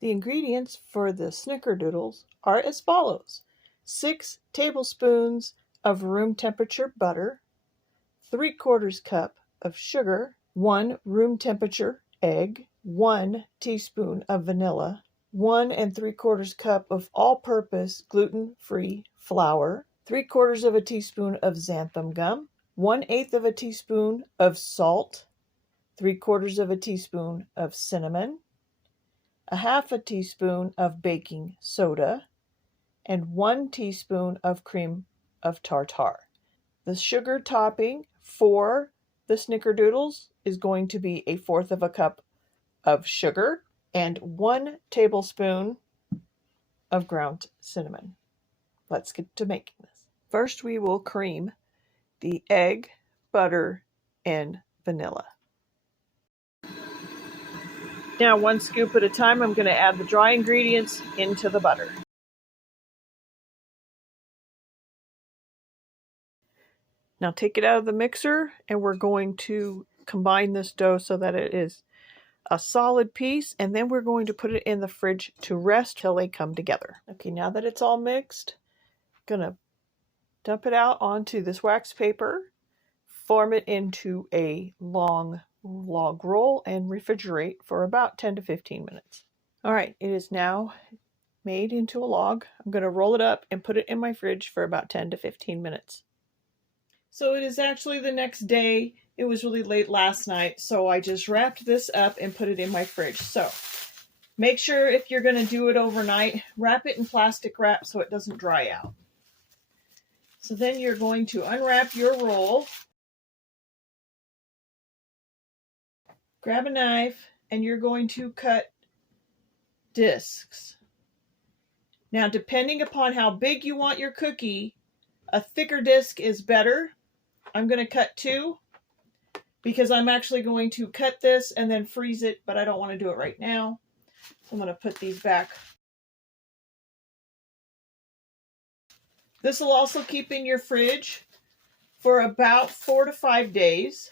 The ingredients for the snickerdoodles are as follows: 6 tablespoons of room temperature butter, 3/4 cup of sugar, 1 room temperature egg, 1 teaspoon of vanilla, 1 3/4 cup of all-purpose gluten-free flour, 3/4 of a teaspoon of xanthan gum, 1/8 of a teaspoon of salt, 3/4 of a teaspoon of cinnamon, a half a teaspoon of baking soda, and 1 teaspoon of cream of tartar. The sugar topping for the snickerdoodles is going to be 1/4 cup of sugar and 1 tablespoon of ground cinnamon. Let's get to making this. First, we will cream the egg, butter, and vanilla. Now, 1 scoop at a time, I'm going to add the dry ingredients into the butter. Now take it out of the mixer, and we're going to combine this dough so that it is a solid piece, and then we're going to put it in the fridge to rest till they come together. Okay, now that it's all mixed, I'm going to dump it out onto this wax paper, form it into a long log roll, and refrigerate for about 10 to 15 minutes. All right, it is now made into a log. I'm going to roll it up and put it in my fridge for about 10 to 15 minutes. So it is actually the next day. It was really late last night, so I just wrapped this up and put it in my fridge. So make sure if you're going to do it overnight, wrap it in plastic wrap so it doesn't dry out. So then you're going to unwrap your roll, grab a knife, and you're going to cut discs. Now, depending upon how big you want your cookie, a thicker disc is better. I'm going to cut 2 because I'm actually going to cut this and then freeze it, but I don't want to do it right now. So I'm going to put these back. This will also keep in your fridge for about 4 to 5 days.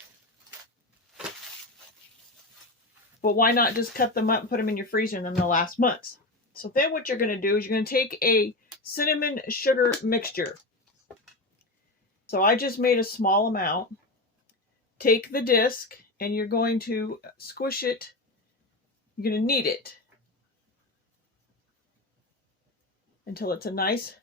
But why not just cut them up and put them in your freezer and then they'll last months? So then what you're going to do is you're going to take a cinnamon sugar mixture. So I just made a small amount. Take the disc and you're going to squish it. You're going to knead it until it's a nice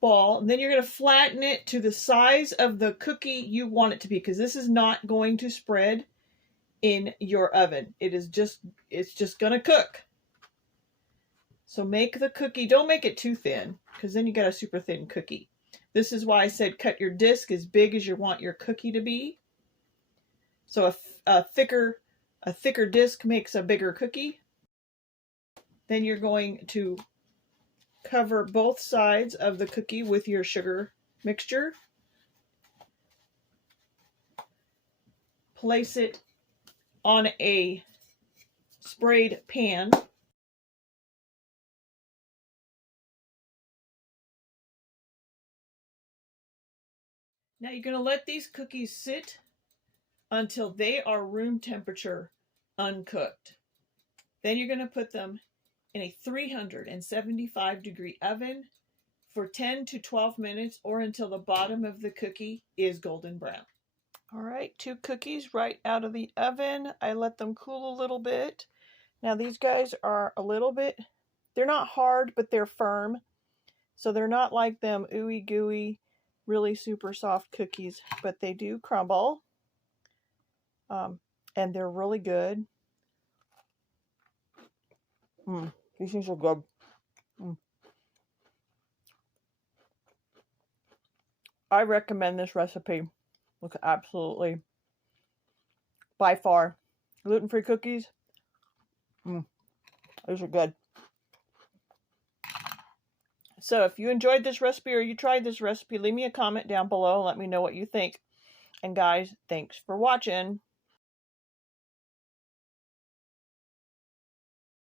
ball. And then you're going to flatten it to the size of the cookie you want it to be, because this is not going to spread in your oven. It's just going to cook. So make the cookie, don't make it too thin, because then you got a super thin cookie. This is why I said cut your disc as big as you want your cookie to be. So a thicker disc makes a bigger cookie. Then you're going to cover both sides of the cookie with your sugar mixture. Place it on a sprayed pan. Now you're going to let these cookies sit until they are room temperature uncooked. Then you're going to put them in a 375-degree oven for 10 to 12 minutes or until the bottom of the cookie is golden brown. All right, 2 cookies right out of the oven. I let them cool a little bit. Now these guys are a little bit, they're not hard, but they're firm. So they're not like them ooey gooey, really super soft cookies, but they do crumble. And they're really good. These things are good. I recommend this recipe. Look, absolutely, by far, gluten-free cookies. These are good. So if you enjoyed this recipe or you tried this recipe, leave me a comment down below and let me know what you think. And guys, thanks for watching.